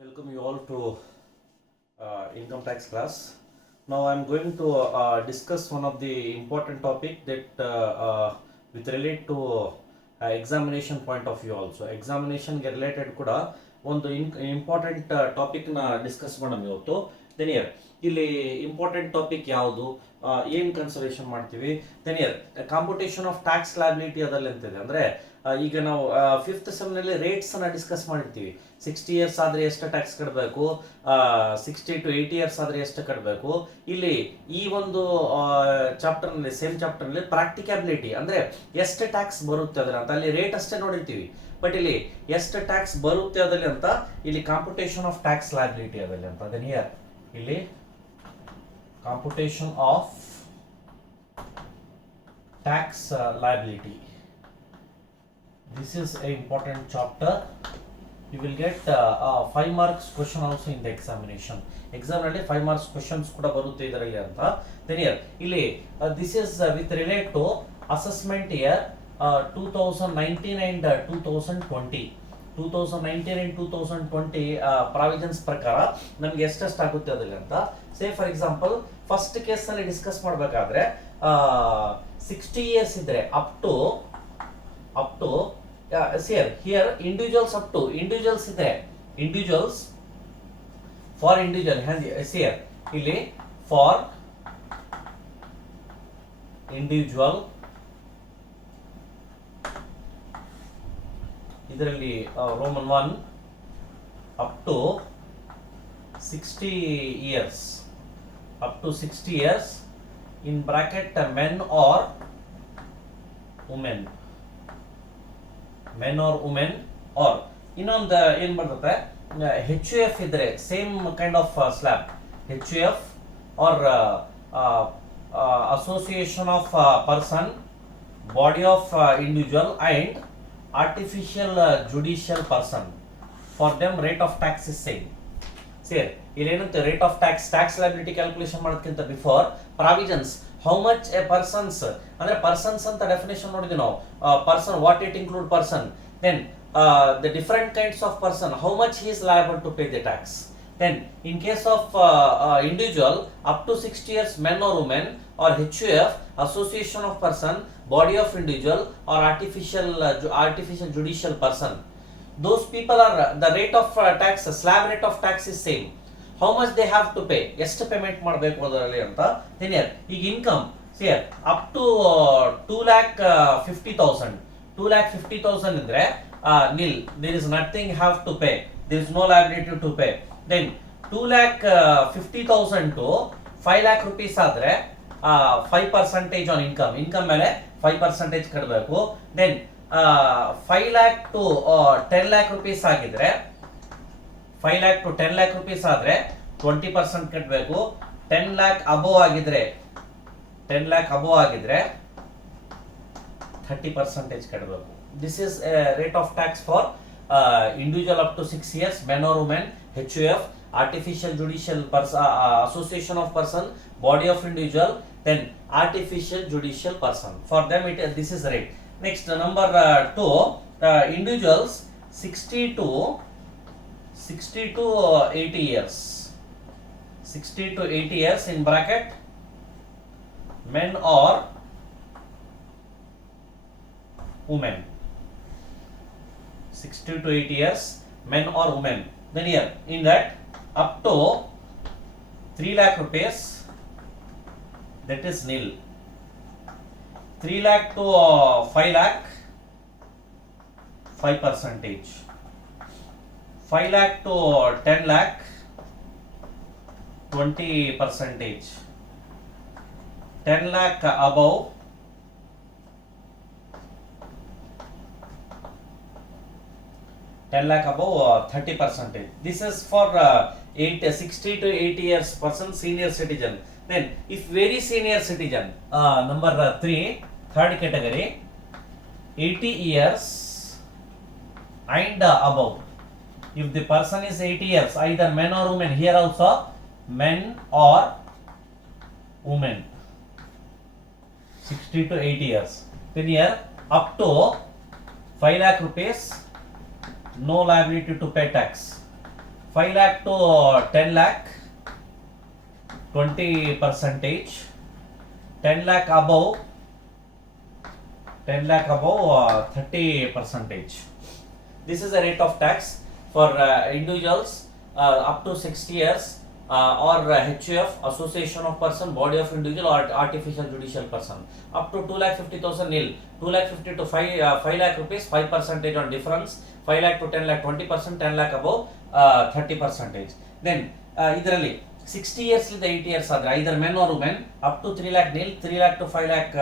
Welcome you all to income tax class. Now I am going to discuss one of the important topic that with relate to examination point of view also. Examination ಗೆ related ಕೂಡ ಒಂದು important topic ನ discuss ಮಾಡೋಣ ಇವತ್ತು. Then year ಇಲ್ಲಿ important topic ಯಾವುದು, ಏನು consideration ಮಾಡ್ತೀವಿ. Then year computation of tax liability ಅದಲ್ಲಿ ಅಂತಿದೆ ಅಂದ್ರೆ ಈಗ ನಾವು ಫಿಫ್ತ್ ಸೆಮ್ನಲ್ಲಿ ರೇಟ್ಸ್ ಅನ್ನ ಡಿಸ್ಕಸ್ ಮಾಡಿರ್ತೀವಿ. 60 ಇಯರ್ಸ್ ಆದ್ರೆ ಎಷ್ಟು ಟ್ಯಾಕ್ಸ್ ಕಟ್ಟಬೇಕು, 60 to 80 ಇಯರ್ಸ್ ಆದ್ರೆ ಎಷ್ಟು ಕಟ್ಟಬೇಕು. ಇಲ್ಲಿ ಈ ಒಂದು ಚಾಪ್ಟರ್ ನಲ್ಲಿ ಸೇಮ್ ಚಾಪ್ಟರ್ ನಲ್ಲಿ ಪ್ರಾಕ್ಟಿಕಬಿಲಿಟಿ ಅಂದ್ರೆ ಎಷ್ಟು ಟ್ಯಾಕ್ಸ್ ಬರುತ್ತೆ ಅದರ ಅಂತ ಅಲ್ಲಿ ರೇಟ್ ಅಷ್ಟೇ ನೋಡಿರ್ತೀವಿ. ಬಟ್ ಇಲ್ಲಿ ಎಷ್ಟು ಟ್ಯಾಕ್ಸ್ ಬರುತ್ತೆ ಅದಲ್ಲಿ ಅಂತ ಇಲ್ಲಿ ಕಾಂಪಿಟೇಷನ್ ಆಫ್ ಟ್ಯಾಕ್ಸ್ ಲಯಬಿಲಿಟಿ ಅದಲ್ಲಿ ಅಂತ ಅದನ್ನ ಹಿಯರ್ ಇಲ್ಲಿ competition of tax liability. This is a important chapter. You will get 5 marks question also in the examination. Exam ನಲ್ಲಿ 5 marks questions ಕೂಡ ಬರುತ್ತೆ ಇದರಲ್ಲಿ ಅಂತ. Then here ಇಲ್ಲಿ this is with relate to assessment year 2019 and 2020. 2019 and 2020 provisions ಪ್ರಕಾರ ನಮಗೆ ಎಷ್ಟೆಷ್ಟು ಆಗುತ್ತೆ ಅದರಲ್ಲಿ ಅಂತ. Say for example first case ನಲ್ಲಿ ಡಿಸ್ಕಸ್ ಮಾಡಬೇಕಾದ್ರೆ 60 ಇಯರ್ಸ್ ಇದ್ರೆ up to here individuals up to individuals ಇದೆ individuals for individual here ಇಲ್ಲಿ for individual ಇದರಲ್ಲಿ ರೋಮನ್ 1 up to 60 years in bracket men or women or ಇನ್ನೊಂದು ಏನ್ ಬರ್ತದೆ HUF ಇದ್ರೆ same kind of slab HUF or association of person body of individual and artificial judicial person for them rate of tax is same. ಸೇರ್ ಇಲ್ಲೇನಂತೆ rate of tax liability calculation ಮಾಡೋದಕ್ಕಿಂತ before provisions how much a persons ಅಂದ್ರೆ persons ಅಂತ definition ನೋಡಿದ್ವಿ ನಾವು. Person what it include person, then the different kinds of person how much he is liable to pay the tax. Then in case of individual up to 60 years men or women or HUF association of person body of individual or artificial judicial person, those people are the rate of tax slab rate of tax is same. How much they have to pay, ಎಷ್ಟು ಪೇಮೆಂಟ್ ಮಾಡಬೇಕು ಅದರಲ್ಲಿ ಅಂತ. then here ಈಗ income here up to 2,50,000 ಇದ್ರೆ nil, there is nothing have to pay, there is no liability to pay. Then 2,50,000 to 5 lakh rupees ಆದ್ರೆ 5% on income ಮೇಲೆ 5% ಕಟ್ಟಬೇಕು. then 5 lakh to 10 lakh rupees ಆಗಿದ್ರೆ 5 lakh to 10 lakh rupees ಆದ್ರೆ 20% ಕಟ್ಟಬೇಕು. 10 lakh above ಆಗಿದ್ರೆ 30% ಕಟ್ಟಬೇಕು. This is a rate of tax for individual up to 6 years, men or women, HUF, artificial judicial person, association of person, body of individual, then artificial judicial person. For them, this is rate. Next, number 2, individuals 60 to 80 years. 60 to 80 years in bracket men or women. 60 to 80 years men or women. Then here in that up to 3 lakh rupees, that is nil. 3 lakh to 5 lakh 5%. 5 lakh to 10 lakh 20%. 10 lakh above 30%. This is for 60 to 80 years person, senior citizen. Then if very senior citizen, number 3, third category, 80 years and above. If the person is 80 years, either men or women, here also men or women, 60 to 80 years. Then here up to 5 lakh rupees, no liability to pay tax. 5 lakh to 10 lakh 20%, 10 lakh above 30%. This is the rate of tax for individuals up to 60 years or HUF, Association of Person, Body of Individual or Artificial Judicial Person. Up to 2,50,000 nil, 2,50,000 to 5 lakh rupees, 5% on difference, 5 lakh to 10 lakh 20%, 10 lakh above 30%. Then ಇದರಲ್ಲಿ 60 years ಲಿಂದ 80 years ಆದ್ರೆ either men or women up to 3 lakh nil, 3 lakh to 5 lakh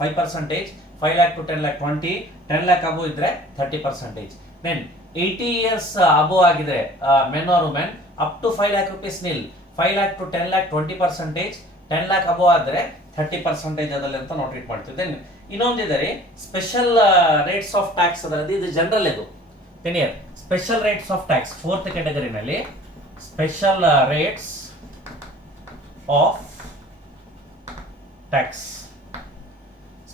5%, 5 lakh to 10 lakh 20, 10 lakh above ಇದ್ರೆ 30%. Then 80 years above ಆಗಿದ್ರೆ men or women up to 5 lakh rupees nil, 5 lakh to 10 lakh 20%, 10 lakh above ಆದ್ರೆ 30% ಅದರಲ್ಲಿ ಅಂತ ನೋಟ್ ಮಾಡ್ತೀವಿ. ದೆನ್ ಇನ್ನೊಂದಿದೆ ಸ್ಪೆಷಲ್ ರೇಟ್ಸ್ ಆಫ್ ಟ್ಯಾಕ್ಸ್, ಅದರಲ್ಲಿ ಇದು general ಇದು clear. Special rates of tax fourth ಕ್ಯಾಟಗರಿನಲ್ಲಿ special rates of tax,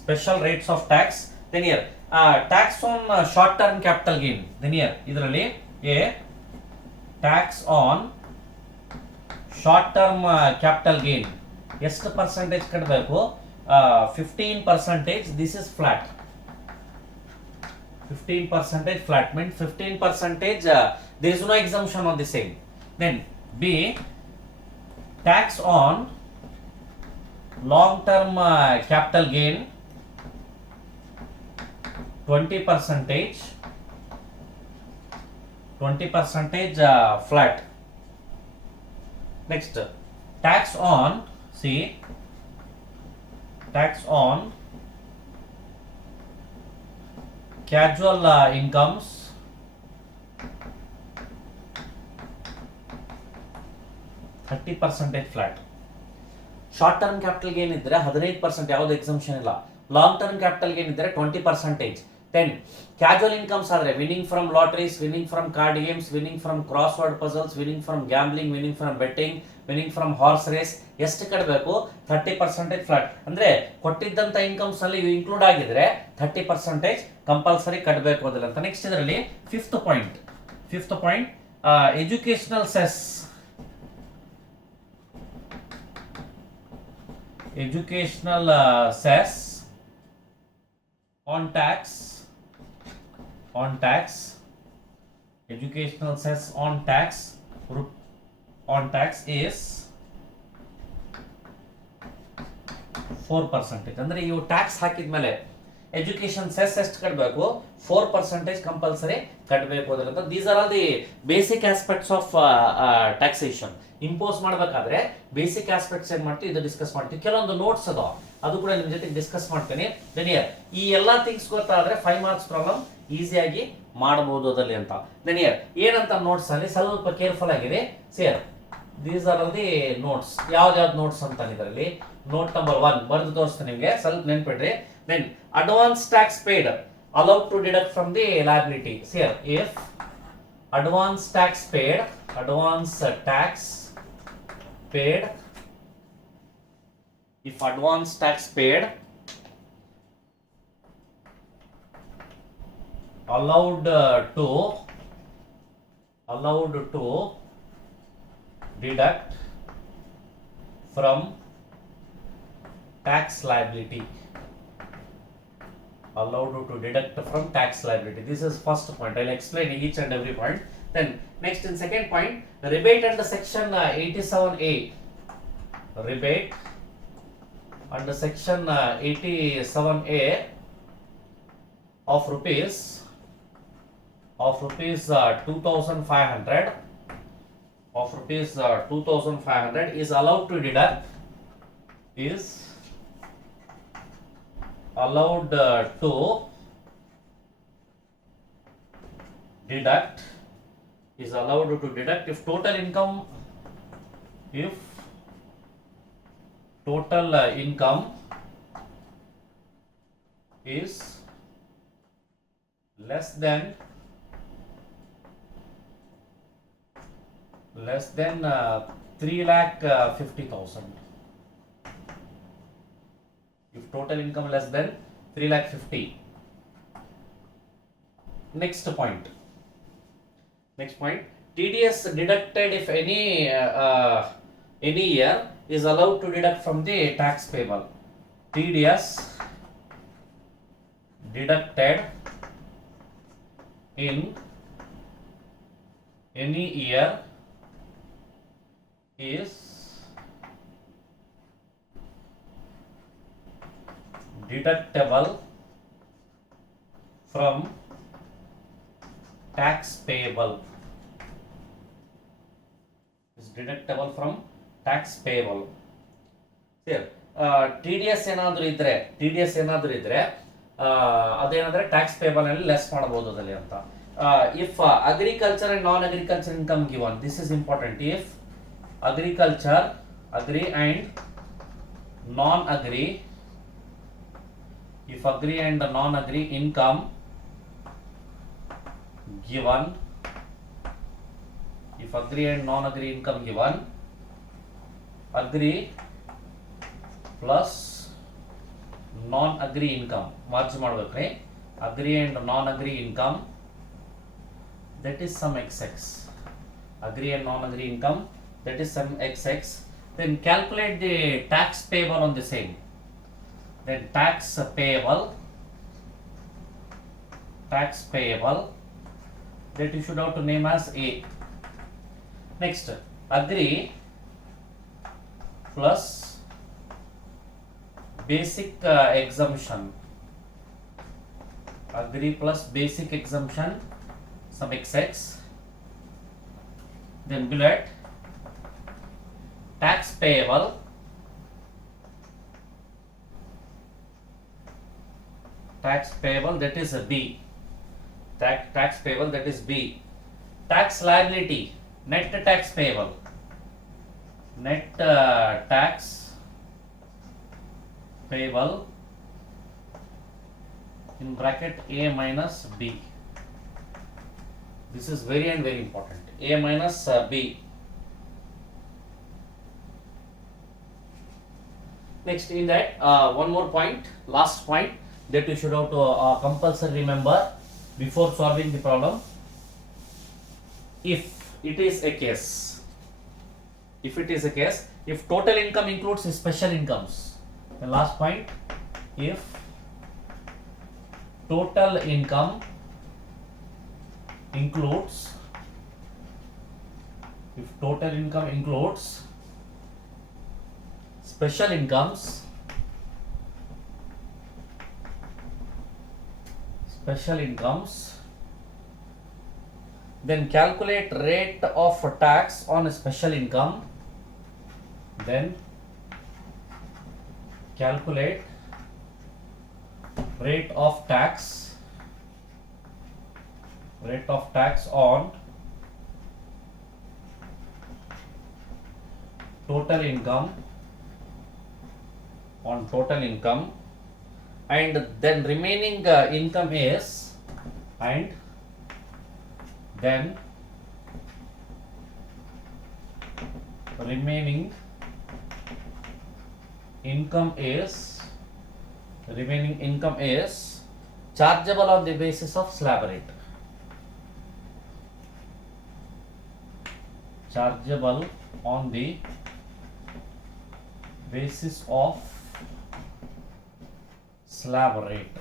special rates of tax. Then here tax on short term capital gain. Then here ಇದರಲ್ಲಿ a tax on short term capital gain ಎಷ್ಟು percentage ಕಟ್ಟಬೇಕು? 15%. This is flat. 15% flat means 15% there is no exemption on the same. Then B, tax on long term capital gain 20%, 20% flat. Next, tax on C, tax on casual incomes 30% flat. Short term capital gain ಇದ್ರೆ 15% ಯಾವುದು ಎಕ್ಸಂಪ್ಷನ್ ಇಲ್ಲ. Long term capital gain ಇದ್ರೆ 20%. Then casual incomes ಆದ್ರೆ winning from lotteries, winning from card games, winning from crossword puzzles, winning from gambling, winning from betting, winning from horse race ಎಷ್ಟು ಕಟ್ಟಬೇಕು? 30% ಫ್ಲಾಟ್. ಅಂದ್ರೆ ಕೊಟ್ಟಿದ್ದಂತ ಇನ್ಕಮ್ಸ್ ಅಲ್ಲಿ ಇನ್ಕ್ಲೂಡ್ ಆಗಿದ್ರೆ 30% ಕಂಪಲ್ಸರಿ ಕಟ್ಟಬೇಕು ಅದಲ್ಲ ಅಂತ. ನೆಕ್ಸ್ಟ್ ಇದರಲ್ಲಿ fifth point educational cess, educational cess on tax, educational cess on tax is 4%. ಅಂದ್ರೆ ಇವು ಟ್ಯಾಕ್ಸ್ ಹಾಕಿದ್ಮೇಲೆ ಎಜುಕೇಶನ್ ಸೆಸ್ ಎಷ್ಟು ಕಟ್ಟಬೇಕು? 4% ಕಂಪಲ್ಸರಿ ಕಟ್ಟಬೇಕು ಅದರಿಂದ. These are all the basic aspects of taxation. Impose ಮಾಡಬೇಕಾದ್ರೆ ಬೇಸಿಕ್ ಆಸ್ಪೆಕ್ಟ್ಸ್ ಏನ್ ಮಾಡ್ತೀವಿ ಇದು ಡಿಸ್ಕಸ್ ಮಾಡ್ತೀವಿ. ಕೆಲವೊಂದು ನೋಟ್ಸ್ ಅದಾವ, ಅದು ಕೂಡ ನಿಮ್ ಜೊತೆ ಡಿಸ್ಕಸ್ ಮಾಡ್ತೀನಿ. ದೆನಿಯರ್ ಈ ಎಲ್ಲಾ ಥಿಂಗ್ಸ್ ಗೊತ್ತಾದ್ರೆ 5 ಮಾರ್ಕ್ಸ್ ಪ್ರಾಬ್ಲಮ್ ಈಸಿಯಾಗಿ ಮಾಡಬಹುದು ಅದರಲ್ಲಿ ಅಂತ. ದೆನಿಯರ್ ಏನಂತ ನೋಟ್ಸ್ ಅಲ್ಲಿ ಸ್ವಲ್ಪ ಕೇರ್ಫುಲ್ ಆಗಿದೆ. ಸೇರ್ these are all the notes. ಯಾವ್ದು ನೋಟ್ಸ್ ಅಂತ ಇದರಲ್ಲಿ ನೋಟ್ ನಂಬರ್ 1 ಬರೆದು ತೋರಿಸ್ತೀನಿ ನಿಮಗೆ, ಸ್ವಲ್ಪ ನೆನ್ಪಿಡ್ರಿ. Then advance tax paid allowed to deduct from the liability. Here if advance tax paid if advance tax paid allowed to deduct from tax liability, allowed to deduct from tax liability. This is first point. I'll explain each and every point. Then next in second point, rebate under section 87A, rebate under section 87A of rupees 2,500 is allowed to deduct if total income is less than 3,50,000. If total income less than 3,50,000. Next point, TDS deducted if any year is allowed to deduct from the tax payable. TDS deducted in any year is deductible from tax payable. Is deductible from tax payable. Here TDS ಏನಾದರೂ ಇದ್ರೆ ಅದೇನಂದ್ರೆ tax payable ನಲ್ಲಿ ಲೆಸ್ ಮಾಡಬಹುದು ಅದರಲ್ಲಿ ಅಂತ. If agriculture and non agriculture income given, this is important. If agriculture, agri and non agri, if agree and non agree income given, if agree and non agree income given, agree plus non agree income merge ಮಾಡಬೇಕ್ರಿ. agree and non agree income, that is some xx. agree and non agree income, that is some xx. Then calculate the tax payable on the same. Then tax payable that you should have to name as A. Next, agree plus basic exemption, agree plus basic exemption, some xx. Then below it, tax payable that is a B. Tax payable that is B. Tax liability, net tax payable, tax payable in bracket A minus B. This is very important. A minus B. Next, in that one more point, last point that you should have to compulsory remember before solving the problem. If it is a case, if total income includes special incomes, the last point, if total income includes special incomes, then calculate rate of tax on special income. Then calculate rate of tax on total income, and then remaining income is, and then remaining income is chargeable on the basis of slab rate. Chargeable on the basis of slab rate.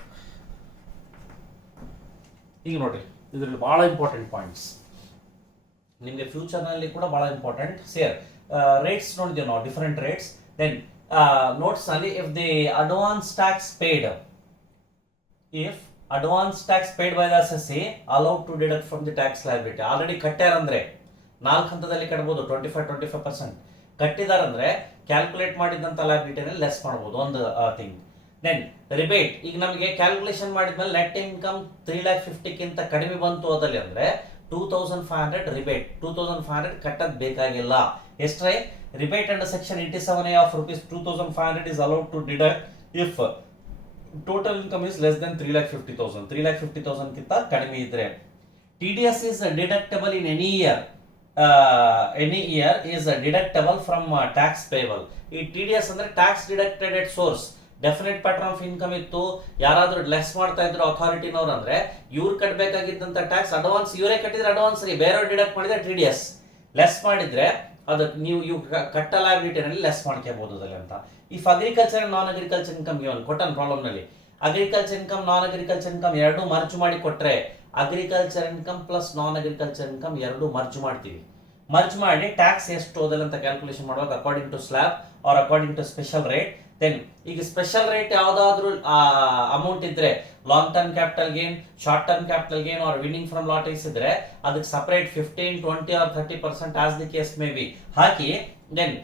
ಈಗ ನೋಡ್ರಿ, ಇದರಲ್ಲಿ ಬಹಳ important points ನಿಮಗೆ ಫ್ಯೂಚರ್ ನಲ್ಲಿ ಕೂಡ ಬಹಳ ಇಂಪಾರ್ಟೆಂಟ್. ಸೇರ್ rates ನೋಡಿದ್ದೇವೆ ನಾವು, ಡಿಫರೆಂಟ್ ರೇಟ್ಸ್. ದೆನ್ ನೋಟ್ಸ್ ಅಲ್ಲಿ if the advance tax paid by the assessee allowed to deduct from the tax liability. Already ಕಟ್ಟ್ಯಾರಂದ್ರೆ 4 ಹಂತದಲ್ಲಿ ಕಟ್ಬೋದು, 25% ಕಟ್ಟಿದಾರಂದ್ರೆ ಕ್ಯಾಲ್ಕುಲೇಟ್ ಮಾಡಿದಂತ ಲಯಬಿಲಿಟಿನಲ್ಲಿ ಲೆಸ್ ಮಾಡ್ಬೋದು, ಒಂದು ಥಿಂಗ್. ದೆನ್ ರಿಬೇಟ್, ಈಗ ನಮಗೆ ಕ್ಯಾಲ್ಕುಲೇಷನ್ ಮಾಡಿದ್ಮೇಲೆ ನೆಟ್ ಇನ್ಕಮ್ 3,50,000 ಕಡಿಮೆ ಬಂತು ಅದಲ್ಲಿ ಅಂದ್ರೆ 2,500 ರಿಬೇಟ್, 2,500 ಕಟ್ಟದ್ ಬೇಕಾಗಿಲ್ಲ. ಎಷ್ಟ್ರೆ rebate under section 87A of rupees 2,500 is allowed to deduct if total income is less than 3,50,000. 3,50,000 ಕಿಂತ ಕಡಿಮೆ ಇದ್ರೆ. TDS is deductible in any year. Any year is deductible from tax payable. ಈ TDS ಅಂದ್ರೆ tax deducted at source. Definite pattern of income ಇತ್ತು, ಯಾರಾದ್ರೂ ಲೆಸ್ ಮಾಡ್ತಾ ಇದ್ರು ಅಥಾರಿಟಿನವ್ರು ಅಂದ್ರೆ ಇವ್ರು ಕಟ್ಟಬೇಕಾಗಿದ್ದಂತ ಟ್ಯಾಕ್ಸ್ ಅಡ್ವಾನ್ಸ್ ಇವರೇ ಕಟ್ಟಿದ್ರೆ ಅಡ್ವಾನ್ಸ್ ರೀ, ಬೇರೆಯವ್ರು ಡಿಡಕ್ಟ್ ಮಾಡಿದ್ರೆ TDS, ಲೆಸ್ ಮಾಡಿದ್ರೆ ಅದಕ್ಕೆ ನೀವು ಕಟ್ಟ ಲಯಬಿಲಿಟಿನಲ್ಲಿ ಲೆಸ್ ಮಾಡ್ಕೋಬಹುದು ಅದ್ರಲ್ಲಿ ಅಂತ. If agriculture and non agriculture income given ಕೊಟ್ಟನ್ ಪ್ರಾಬ್ಲಮ್ ನಲ್ಲಿ, agriculture income non agriculture income ಎರಡು ಮರ್ಜ್ ಮಾಡಿ ಕೊಟ್ರೆ, agriculture income plus non agriculture income ಎರಡು ಮರ್ಜ್ ಮಾಡ್ತೀವಿ. ಮರ್ಜ್ ಮಾಡಿ ಟ್ಯಾಕ್ಸ್ ಎಷ್ಟು ಹೋದಲ್ಲ ಅಂತ ಕ್ಯಾಲ್ಕುಲೇಷನ್ ಮಾಡುವಾಗ according to slab or according to special rate. Then ಈಗ ಸ್ಪೆಷಲ್ ರೇಟ್ ಯಾವ್ದಾದ್ರು ಅಮೌಂಟ್ ಇದ್ರೆ, long term capital gain, short term capital gain or winning from lotteries ಇದ್ರೆ ಅದಕ್ಕೆ ಸಪರೇಟ್ 15, 20 or 30% as the case may be ಹಾಕಿ, then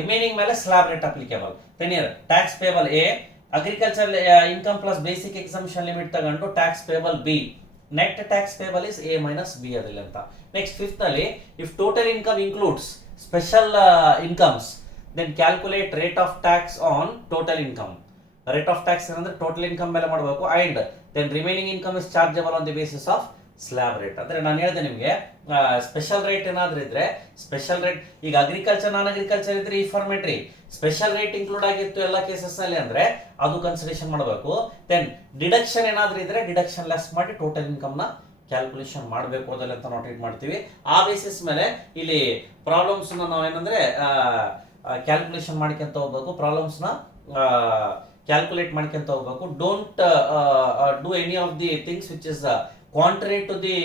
remaining ಮೇಲೆ slab rate applicable. Then year tax payable a, agriculture income plus basic exemption limit ತಗೊಂಡು tax payable b, net tax payable is A minus B ಅದಿಲ್ಲ ಅಂತ. Next fifth ನಲ್ಲಿ if total income includes special incomes then calculate rate of tax on total income. Rate of tax ಅಂದ್ರೆ total income ಮೇಲೆ ಮಾಡಬೇಕು, and then remaining income is chargeable on the basis of slab rate. ಅಂದ್ರೆ ನಾನು ಹೇಳಿದೆ ನಿಮಗೆ special rate ಏನಾದ್ರೂ ಇದ್ರೆ, special rate ಈಗ ಅಗ್ರಿಕಲ್ಚರ್ ನಾನ್ ಅಗ್ರಿಕಲ್ಚರ್ ಇದ್ರೆ ಇನ್ಫಾರ್ಮೇಟರಿ, ಸ್ಪೆಷಲ್ ರೇಟ್ ಇನ್ಕ್ಲೂಡ್ ಆಗಿತ್ತು ಎಲ್ಲ ಕೇಸಸ್ ನಲ್ಲಿ ಅಂದ್ರೆ ಅದು ಕನ್ಸಿಡರೇಷನ್ ಮಾಡಬೇಕು. ದೆನ್ ಡಿಡಕ್ಷನ್ ಏನಾದ್ರೂ ಇದ್ರೆ ಡಿಡಕ್ಷನ್ ಲೆಸ್ ಮಾಡಿ ಟೋಟಲ್ ಇನ್ಕಮ್ ನ ಕ್ಯಾಲ್ಕುಲೇಷನ್ ಮಾಡಬೇಕು ಅದಲ್ಲ ಅಂತ ನಾವು ಟ್ರೀಟ್ ಮಾಡ್ತೀವಿ. ಆ ಬೇಸಿಸ್ ಮೇಲೆ ಇಲ್ಲಿ ಪ್ರಾಬ್ಲಮ್ಸ್ ನಾವು ಏನಂದ್ರೆ ಕ್ಯಾಲ್ಕುಲೇಷನ್ ಮಾಡ್ಕೊಂತ ಹೋಗ್ಬೇಕು, ಪ್ರಾಬ್ಲಮ್ಸ್ ನ ಕ್ಯಾಲ್ಕುಲೇಟ್ ಮಾಡ್ಕೊಂತ ಹೋಗ್ಬೇಕು. Don't do any of the things which is contrary to the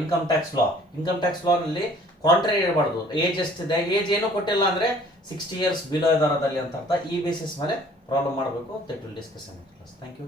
income tax law. Income tax law ನಲ್ಲಿ ಕಾಂಟ್ರರಿ ಇರಬಾರ್ದು. ಏಜ್ ಎಷ್ಟಿದೆ, ಏಜ್ ಏನು ಕೊಟ್ಟಿಲ್ಲ ಅಂದ್ರೆ 60 years ಬಿಲೋ ಇದಾರದಲ್ಲಿ ಅಂತ ಅರ್ಥ. ಈ ಬೇಸಿಸ್ ಮೇಲೆ ಪ್ರಾಬ್ಲಮ್ ಮಾಡಬೇಕು. That will discuss in class. Thank you.